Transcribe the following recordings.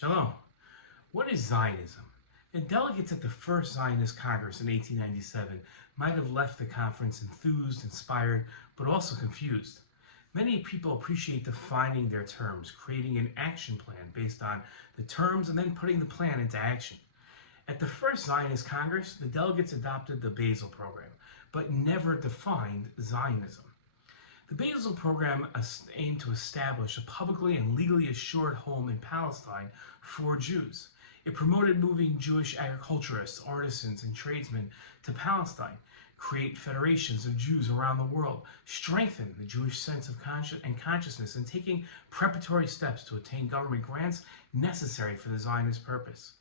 Shalom. What is Zionism? The delegates at the first Zionist Congress in 1897 might have left the conference enthused, inspired, but also confused. Many people appreciate defining their terms, creating an action plan based on the terms and then putting the plan into action. At the first Zionist Congress, the delegates adopted the Basel Program, but never defined Zionism. The Basel Program aimed to establish a publicly and legally assured home in Palestine for Jews. It promoted moving Jewish agriculturists, artisans, and tradesmen to Palestine, create federations of Jews around the world, strengthen the Jewish sense of consciousness, and taking preparatory steps to attain government grants necessary for the Zionist purpose.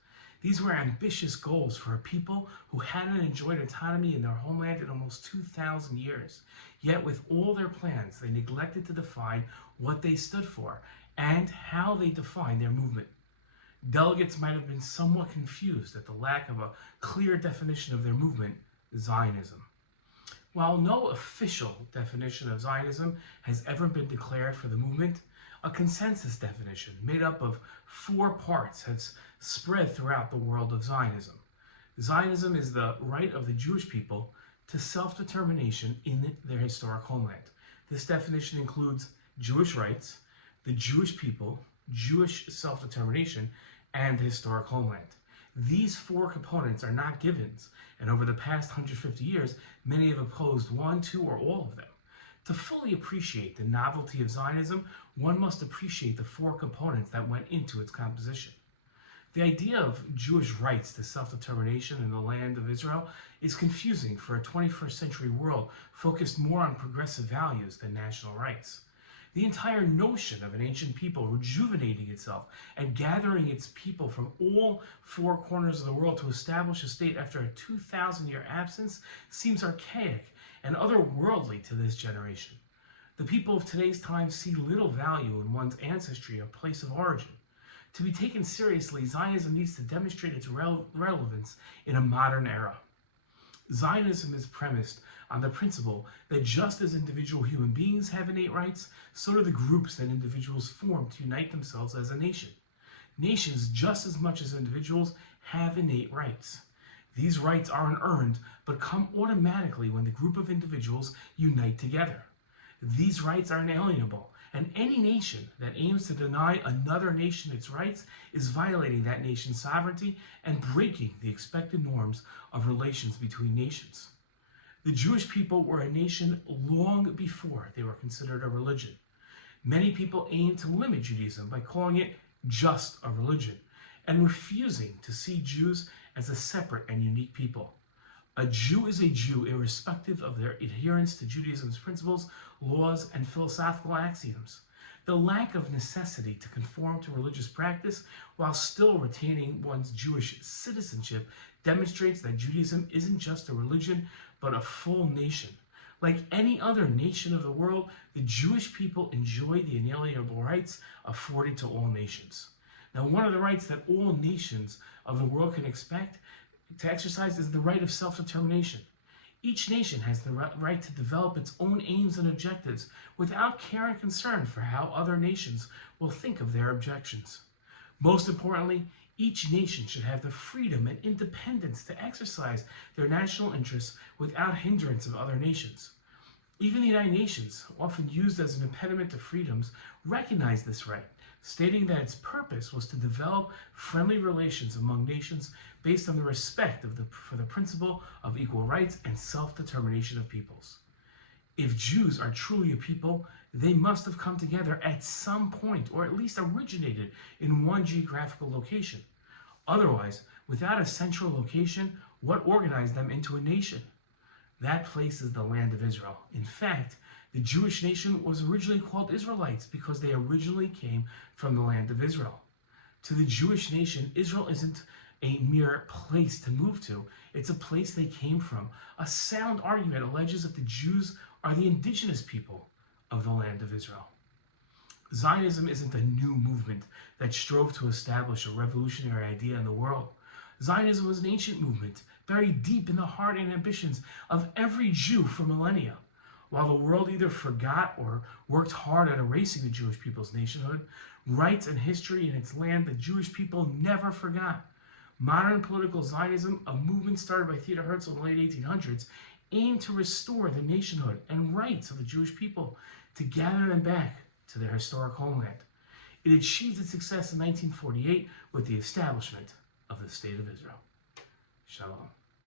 These were ambitious goals for a people who hadn't enjoyed autonomy in their homeland in almost 2,000 years. Yet with all their plans, they neglected to define what they stood for and how they defined their movement. Delegates might have been somewhat confused at the lack of a clear definition of their movement, Zionism. While no official definition of Zionism has ever been declared for the movement, a consensus definition made up of 4 parts has spread throughout the world of Zionism. Zionism is the right of the Jewish people to self-determination in their historic homeland. This definition includes Jewish rights, the Jewish people, Jewish self-determination, and the historic homeland. These 4 components are not givens, and over the past 150 years, many have opposed 1, 2, or all of them. To fully appreciate the novelty of Zionism, one must appreciate the 4 components that went into its composition. The idea of Jewish rights to self-determination in the land of Israel is confusing for a 21st century world focused more on progressive values than national rights. The entire notion of an ancient people rejuvenating itself and gathering its people from all 4 corners of the world to establish a state after a 2,000-year absence seems archaic and otherworldly to this generation. The people of today's time see little value in one's ancestry or place of origin. To be taken seriously, Zionism needs to demonstrate its relevance in a modern era. Zionism is premised on the principle that just as individual human beings have innate rights, so do the groups that individuals form to unite themselves as a nation. Nations, just as much as individuals, have innate rights. These rights aren't earned, but come automatically when the group of individuals unite together. These rights are inalienable, and any nation that aims to deny another nation its rights is violating that nation's sovereignty and breaking the expected norms of relations between nations. The Jewish people were a nation long before they were considered a religion. Many people aim to limit Judaism by calling it just a religion and refusing to see Jews as a separate and unique people. A Jew is a Jew irrespective of their adherence to Judaism's principles, laws, and philosophical axioms. The lack of necessity to conform to religious practice while still retaining one's Jewish citizenship demonstrates that Judaism isn't just a religion, but a full nation. Like any other nation of the world, the Jewish people enjoy the inalienable rights afforded to all nations. Now, one of the rights that all nations of the world can expect to exercise is the right of self-determination. Each nation has the right to develop its own aims and objectives without care and concern for how other nations will think of their objections. Most importantly, each nation should have the freedom and independence to exercise their national interests without hindrance of other nations. Even the United Nations, often used as an impediment to freedoms, recognized this right, stating that its purpose was to develop friendly relations among nations based on the respect for the principle of equal rights and self-determination of peoples. If Jews are truly a people, they must have come together at some point, or at least originated in one geographical location. Otherwise, without a central location, what organized them into a nation? That place is the land of Israel. In fact, the Jewish nation was originally called Israelites because they originally came from the land of Israel. To the Jewish nation, Israel isn't a mere place to move to. It's a place they came from. A sound argument alleges that the Jews are the indigenous people of the land of Israel. Zionism isn't a new movement that strove to establish a revolutionary idea in the world. Zionism was an ancient movement, buried deep in the heart and ambitions of every Jew for millennia. While the world either forgot or worked hard at erasing the Jewish people's nationhood, rights and history in its land, the Jewish people never forgot. Modern political Zionism, a movement started by Theodor Herzl in the late 1800s, aimed to restore the nationhood and rights of the Jewish people, to gather them back to their historic homeland. It achieved its success in 1948 with the establishment of the State of Israel. Shalom.